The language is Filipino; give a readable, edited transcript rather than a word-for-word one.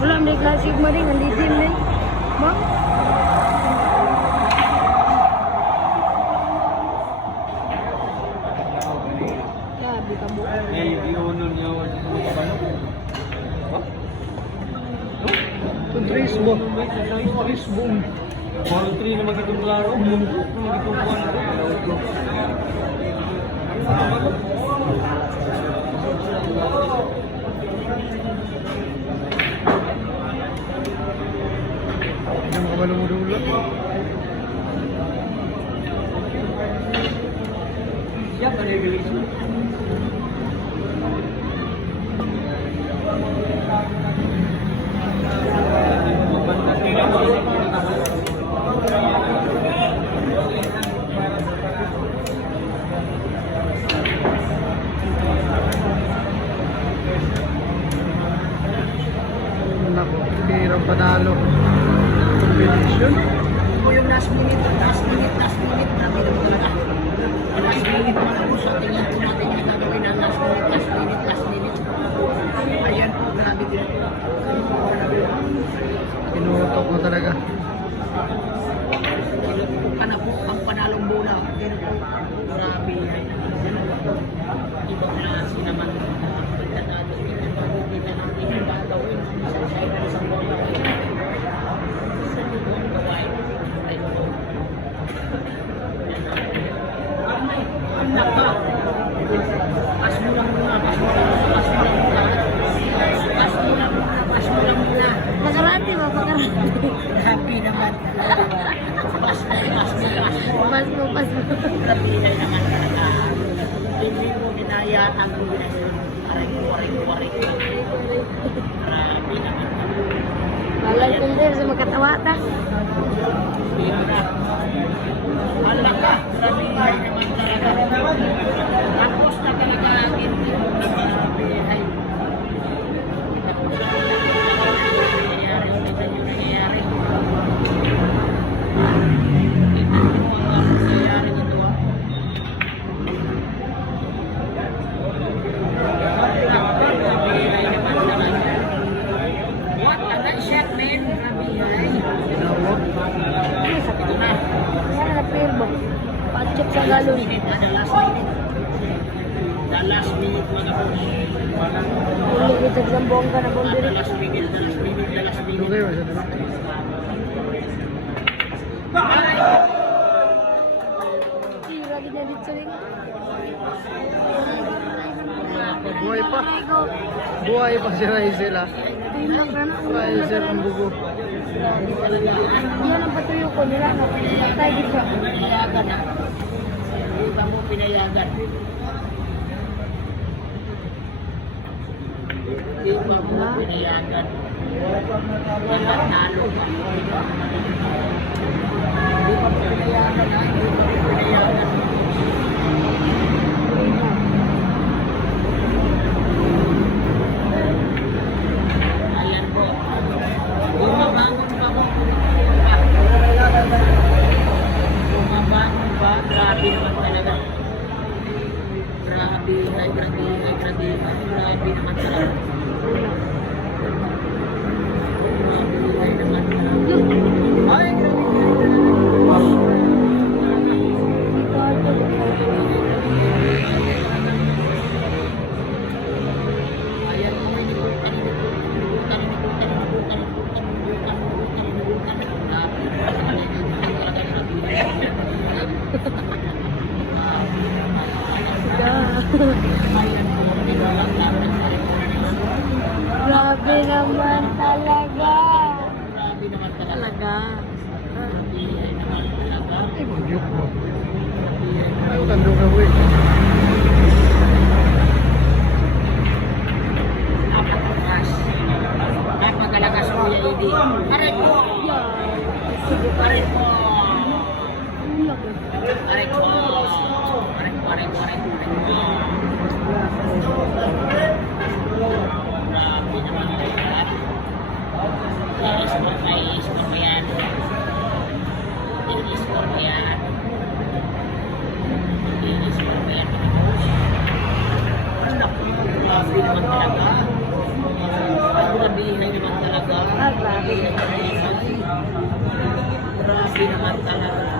Wala, may klasik mo rin. Ang lidim na ba? Sabi ka mo. Tris mo. Tris mo. Para 3 na magiging klaro. Magiging yang kabalo mo dulu. Siapa dia gelis? Naku, hirap panalo. Combination. Ito yung last minute namin ang talaga. Last minute mga po sa tingin po natin yung gagawin ang last minute. Ayan po, grabe din po. Tinutok mo talaga. Tinutok ka na po ang panalong bola. Ayan po, grabe. Ibang klase naman. Pagkatado, kita natin yung gagawin. Isang bola. Pas mo lang muna. Pakarati ba? Pakarati. Happy naman. Pas mo. Happy naman talaga. Hindi mo binaya ang aray ko. Happy naman. Malay kong din sa magkatawata. Dito na. Malak ka. Happy naman talaga. Tapos na talaga ang hindi mo nabihay. Nangyayari. What a nice shot, man. Ito na. Sana na-fail ba? Patchip sa galon. The last minute mga po. Ulo kita sa bongga na bombiri. The last minute. Okay, wala na. Tira din dito rin. Buhay pa si Raizel ah. Tingnan ka na. Raizel ang bugo. Yan ang patuyo ko. Nila na. Patay dito. Pinayagan na. Iba mo pinayagan. Iba mo pinayagan. Walang talo. Iba mo pinayagan na. Iba mo pinayagan. Ayan po. Bumabangon ba? Grabe naman talaga. Grabe naman talaga. Ay, Grabe naman talaga. grabe naman Talaga. Ay, magyok mo. Ay, tando ka, wey. Grabe naman lahat. I-score mo yan. I-score mo yan. I-score mo yan. Anak mo, grabe naman talaga. Grabe naman talaga. Ah, grabe. Grabe naman talaga.